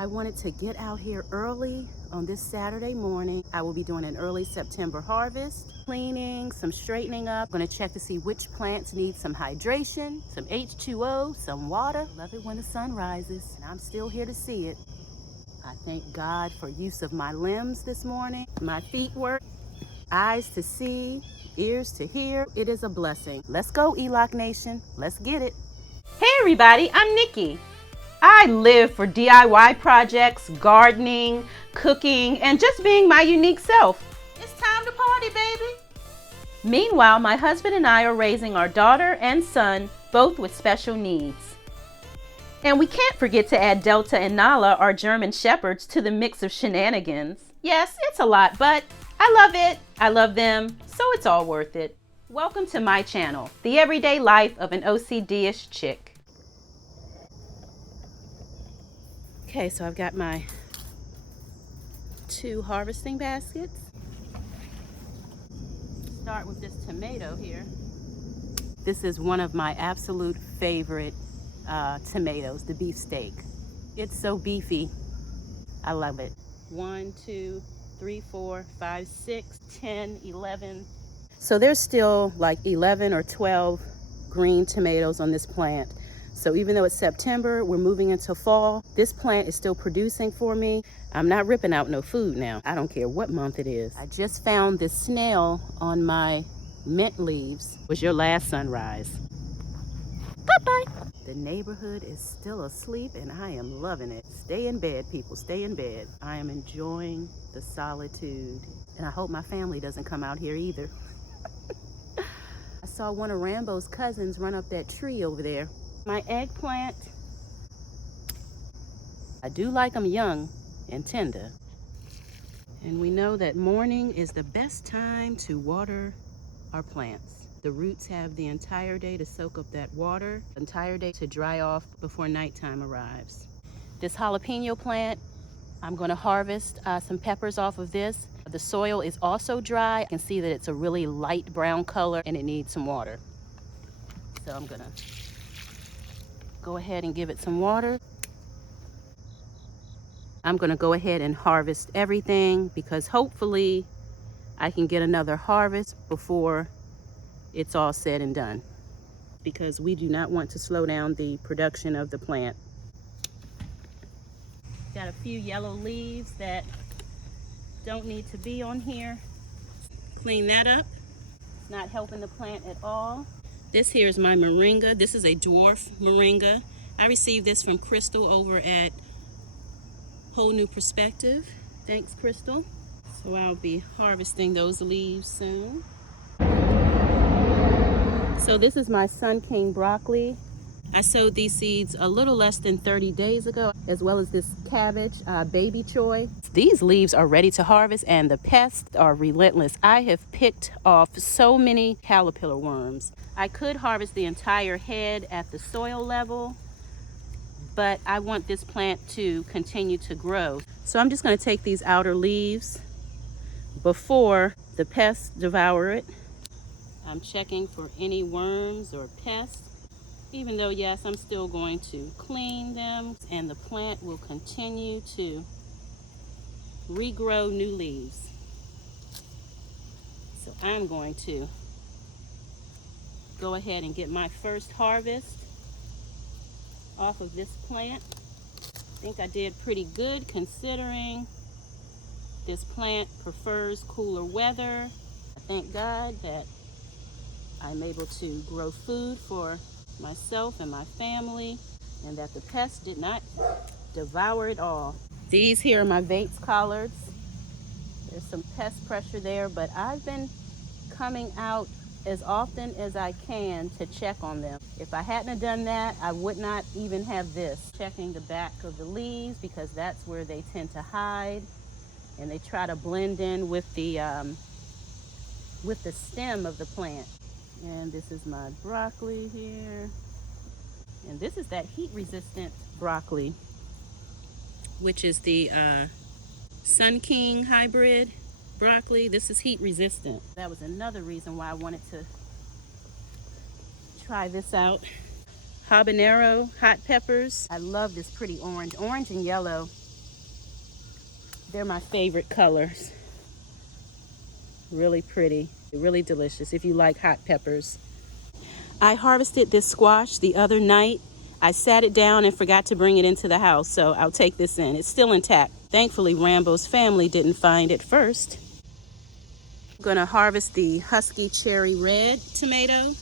I wanted to get out here early on this Saturday morning. I will be doing an early September harvest, cleaning, some straightening up. I'm gonna check to see which plants need some hydration, some H2O, some water. Love it when the sun rises, and I'm still here to see it. I thank God for use of my limbs this morning. My feet work, eyes to see, ears to hear. It is a blessing. Let's go, ELOC Nation. Let's get it. Hey everybody, I'm Nikki. I live for DIY projects, gardening, cooking, and just being my unique self. It's time to party, baby. Meanwhile, my husband and I are raising our daughter and son, both with special needs. And we can't forget to add Delta and Nala, our German shepherds, to the mix of shenanigans. Yes, it's a lot, but I love it. I love them, so it's all worth it. Welcome to my channel, the everyday life of an OCDish chick. Okay, so I've got my 2 harvesting baskets. Start with this tomato here. This is one of my absolute favorite tomatoes, the beefsteak. It's so beefy. I love it. 1, 2, 3, 4, 5, 6, 10, 11. So there's still like 11 or 12 green tomatoes on this plant. So even though it's September, we're moving into fall, this plant is still producing for me. I'm not ripping out no food now. I don't care what month it is. I just found this snail on my mint leaves. It was your last sunrise. Bye-bye. The neighborhood is still asleep and I am loving it. Stay in bed, people, stay in bed. I am enjoying the solitude. And I hope my family doesn't come out here either. I saw one of Rambo's cousins run up that tree over there. My eggplant, I do like them young and tender. And we know that morning is the best time to water our plants. The roots have the entire day to soak up that water, the entire day to dry off before nighttime arrives. This jalapeno plant, I'm going to harvest some peppers off of this. The soil is also dry. I can see that it's a really light brown color and it needs some water. So I'm going to go ahead and give it some water. I'm going to go ahead and harvest everything because hopefully I can get another harvest before it's all said and done, because we do not want to slow down the production of the plant. Got a few yellow leaves that don't need to be on here. Clean that up. It's not helping the plant at all. This here is my moringa. This is a dwarf moringa. I received this from Crystal over at Whole New Perspective. Thanks, Crystal. So I'll be harvesting those leaves soon. So this is my Sun King broccoli. I sowed these seeds a little less than 30 days ago, as well as this cabbage, baby choy. These leaves are ready to harvest and the pests are relentless. I have picked off so many caterpillar worms. I could harvest the entire head at the soil level, but I want this plant to continue to grow. So I'm just going to take these outer leaves before the pests devour it. I'm checking for any worms or pests, even though yes, I'm still going to clean them, and the plant will continue to regrow new leaves. So I'm going to go ahead and get my first harvest off of this plant. I think I did pretty good considering this plant prefers cooler weather. I thank God that I'm able to grow food for myself and my family, and that the pests did not devour it all. These here are my Vates collards. There's some pest pressure there, but I've been coming out as often as I can to check on them. If I hadn't have done that, I would not even have this. Checking the back of the leaves because that's where they tend to hide, and they try to blend in with the stem of the plant. And this is my broccoli here. And this is that heat-resistant broccoli, which is the Sun King hybrid broccoli. This is heat-resistant. That was another reason why I wanted to try this out. Habanero hot peppers. I love this pretty orange and yellow. They're my favorite colors. Really pretty, really delicious if you like hot peppers. I harvested this squash the other night. I sat it down and forgot to bring it into the house, so I'll take this in. It's still intact. Thankfully, Rambo's family didn't find it first. I'm gonna harvest the Husky Cherry Red tomato.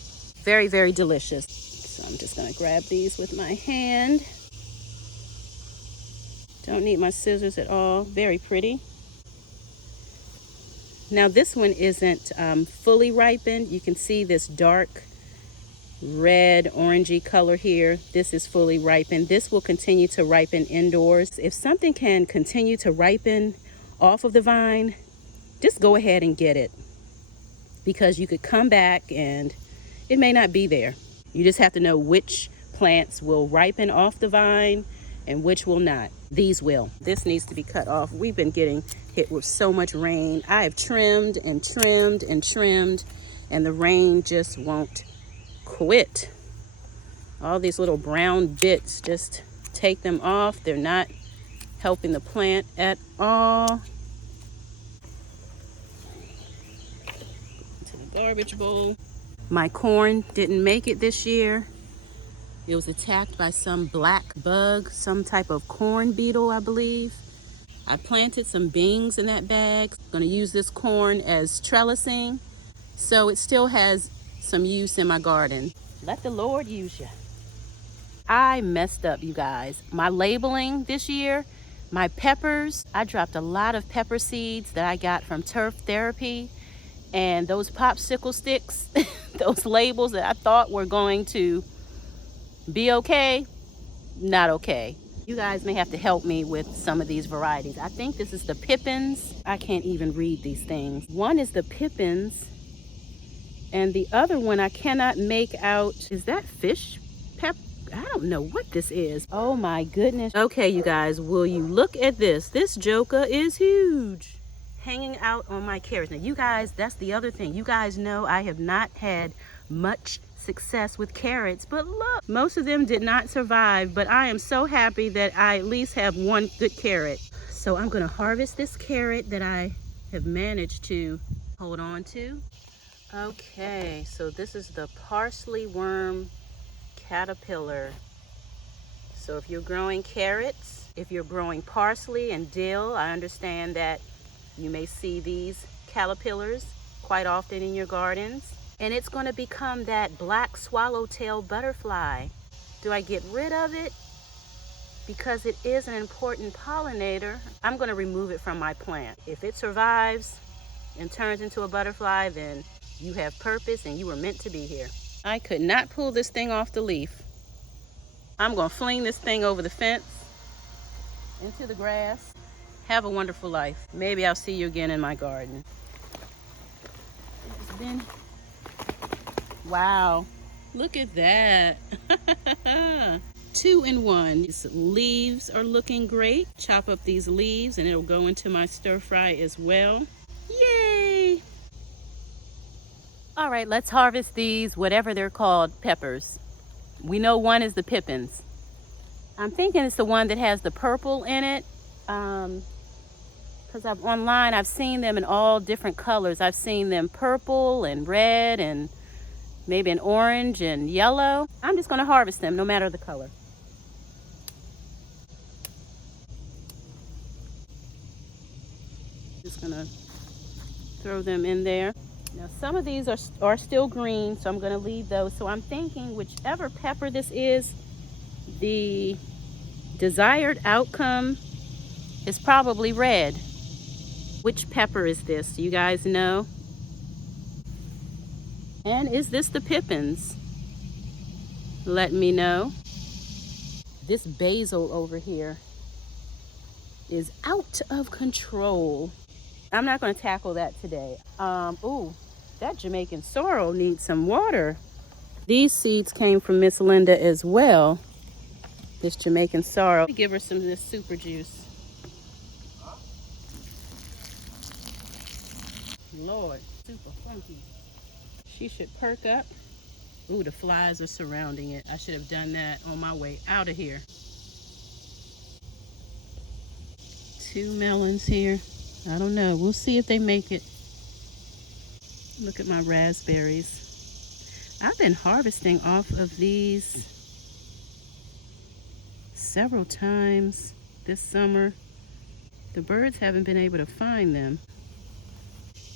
Very, very delicious. So I'm just gonna grab these with my hand. Don't need my scissors at all. Very pretty. Now this one isn't fully ripened. You can see this dark red orangey color here. This is fully ripened. This will continue to ripen indoors. If something can continue to ripen off of the vine, just go ahead and get it, because you could come back and it may not be there. You just have to know which plants will ripen off the vine and which will not. These will. This needs to be cut off. We've been getting hit with so much rain. I have trimmed and trimmed and trimmed, and the rain just won't quit. All these little brown bits, just take them off. They're not helping the plant at all. Into the garbage bowl. My corn didn't make it this year. It was attacked by some black bug, some type of corn beetle, I believe. I planted some beans in that bag. I'm gonna use this corn as trellising, so it still has some use in my garden. Let the Lord use you. I messed up, you guys. My labeling this year, my peppers, I dropped a lot of pepper seeds that I got from turf therapy, and those popsicle sticks, those labels that I thought were going to be okay, not okay. You guys may have to help me with some of these varieties. I think this is the Pippins. I can't even read these things. One is the Pippins, and the other one I cannot make out. Is that fish pep? I don't know what this is. Oh my goodness. Okay, you guys, will you look at this? This joker is huge. Hanging out on my carrots. Now, you guys, that's the other thing. You guys know I have not had much success with carrots, but look, most of them did not survive, but I am so happy that I at least have one good carrot. So I'm gonna harvest this carrot that I have managed to hold on to. Okay, so this is the parsley worm caterpillar. So if you're growing carrots, if you're growing parsley and dill, I understand that you may see these caterpillars quite often in your gardens. And it's going to become that black swallowtail butterfly. Do I get rid of it? Because it is an important pollinator, I'm going to remove it from my plant. If it survives and turns into a butterfly, then you have purpose and you were meant to be here. I could not pull this thing off the leaf. I'm going to fling this thing over the fence into the grass. Have a wonderful life. Maybe I'll see you again in my garden. It's been... Wow, look at that. 2 in 1. These leaves are looking great. Chop up these leaves and it'll go into my stir fry as well. Yay! All right, let's harvest these, whatever they're called, peppers. We know one is the Pippins. I'm thinking it's the one that has the purple in it. Because online I've seen them in all different colors. I've seen them purple and red and maybe an orange and yellow. I'm just going to harvest them no matter the color. Just going to throw them in there. Now some of these are still green, so I'm going to leave those. So I'm thinking whichever pepper this is, the desired outcome is probably red. Which pepper is this? Do you guys know? And is this the Pippins? Let me know. This basil over here is out of control. I'm not going to tackle that today. Ooh, that Jamaican sorrel needs some water. These seeds came from Miss Linda as well. This Jamaican sorrel. Give her some of this super juice. Lord, super funky. She should perk up. Ooh, the flies are surrounding it. I should have done that on my way out of here. 2 melons here. I don't know. We'll see if they make it. Look at my raspberries. I've been harvesting off of these several times this summer. The birds haven't been able to find them.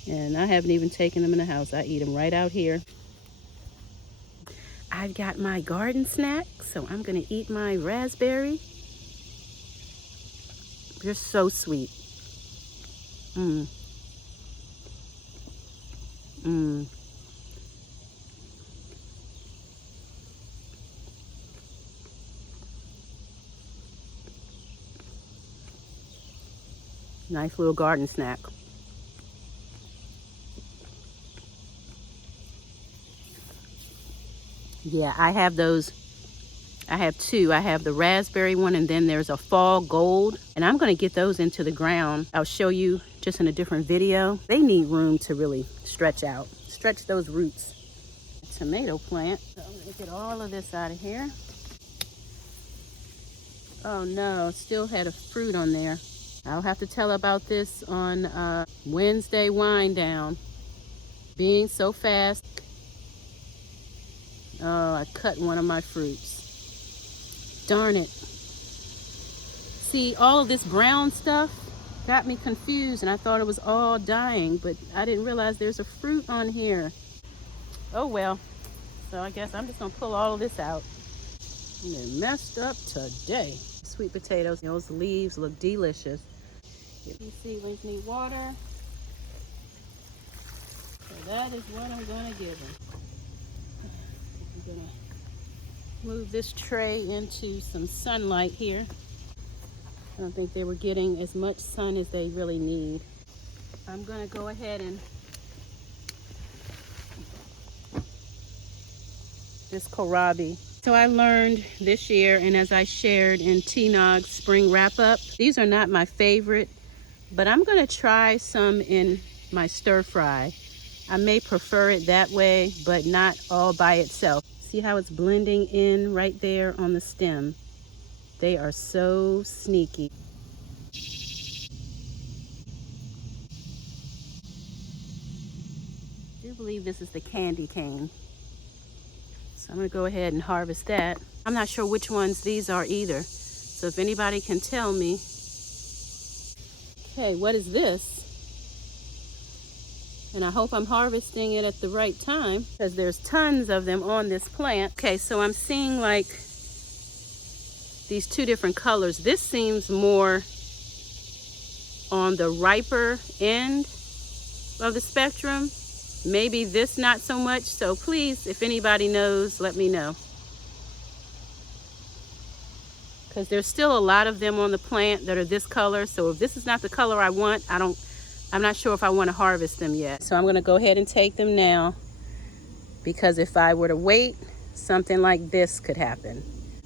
And I haven't even taken them in the house. I eat them right out here. I've got my garden snack, so I'm gonna eat my raspberry. They're so sweet. Mmm. Mmm. Nice little garden snack. Yeah, I have those. I have 2. I have the raspberry one, and then there's a fall gold. And I'm going to get those into the ground. I'll show you just in a different video. They need room to really stretch out. Stretch those roots. A tomato plant. So I'm going to get all of this out of here. Oh no, still had a fruit on there. I'll have to tell about this on Wednesday wind down. Being so fast. Oh, I cut one of my fruits. Darn it. See, all of this brown stuff got me confused, and I thought it was all dying, but I didn't realize there's a fruit on here. Oh well. So I guess I'm just gonna pull all of this out. And they're messed up today. Sweet potatoes, those leaves look delicious. These seedlings need water. So that is what I'm gonna give them. I'm gonna move this tray into some sunlight here. I don't think they were getting as much sun as they really need. I'm gonna go ahead and this kohlrabi. So I learned this year, and as I shared in T-Nog's spring wrap up, these are not my favorite, but I'm gonna try some in my stir fry. I may prefer it that way, but not all by itself. See how it's blending in right there on the stem? They are so sneaky. I do believe this is the candy cane. So I'm gonna go ahead and harvest that. I'm not sure which ones these are either. So if anybody can tell me. Okay, what is this? And I hope I'm harvesting it at the right time because there's tons of them on this plant. Okay, so I'm seeing like these 2 different colors. This seems more on the riper end of the spectrum. Maybe this not so much. So please, if anybody knows, let me know. Because there's still a lot of them on the plant that are this color. So if this is not the color I want, I'm not sure if I want to harvest them yet. So I'm going to go ahead and take them now, because if I were to wait, something like this could happen.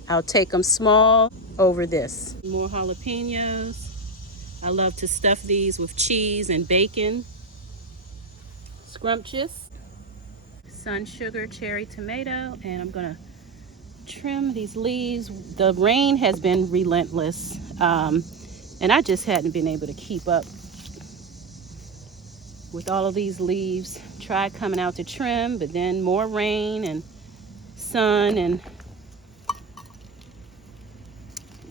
I'll take them small over this. More jalapenos. I love to stuff these with cheese and bacon. Scrumptious. Sun sugar cherry tomato. And I'm going to trim these leaves. The rain has been relentless, and I just hadn't been able to keep up with all of these leaves. Tried coming out to trim, but then more rain and sun, and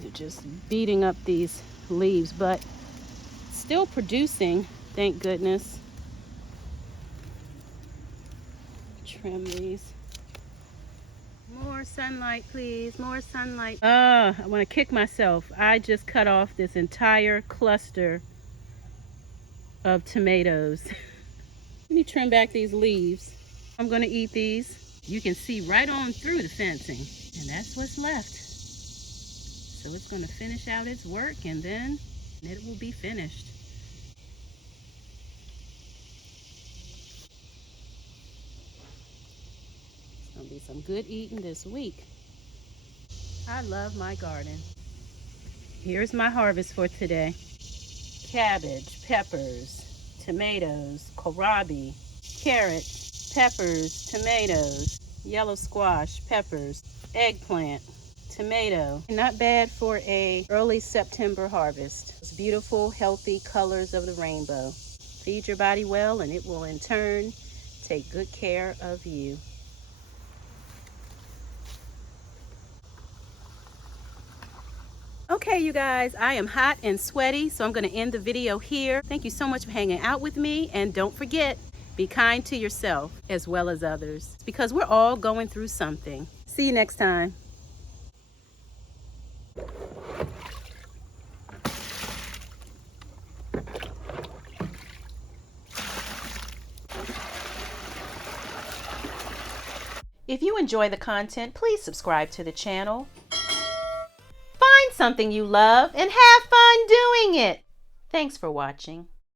they're just beating up these leaves, but still producing, thank goodness. Trim these. More sunlight, please. More sunlight. I want to kick myself. I just cut off this entire cluster of tomatoes. Let me trim back these leaves. I'm going to eat these. You can see right on through the fencing, and that's what's left. So it's going to finish out its work, and then it will be finished. It's going to be some good eating this week. I love my garden. Here's my harvest for today. Cabbage, peppers, tomatoes, kohlrabi, carrots, peppers, tomatoes, yellow squash, peppers, eggplant, tomato. Not bad for a early September harvest. It's beautiful, healthy colors of the rainbow. Feed your body well and it will in turn take good care of you. Okay, you guys, I am hot and sweaty, so I'm going to end the video here. Thank you so much for hanging out with me, and don't forget, be kind to yourself as well as others, because we're all going through something. See you next time. If you enjoy the content, please subscribe to the channel. Find something you love and have fun doing it. Thanks for watching.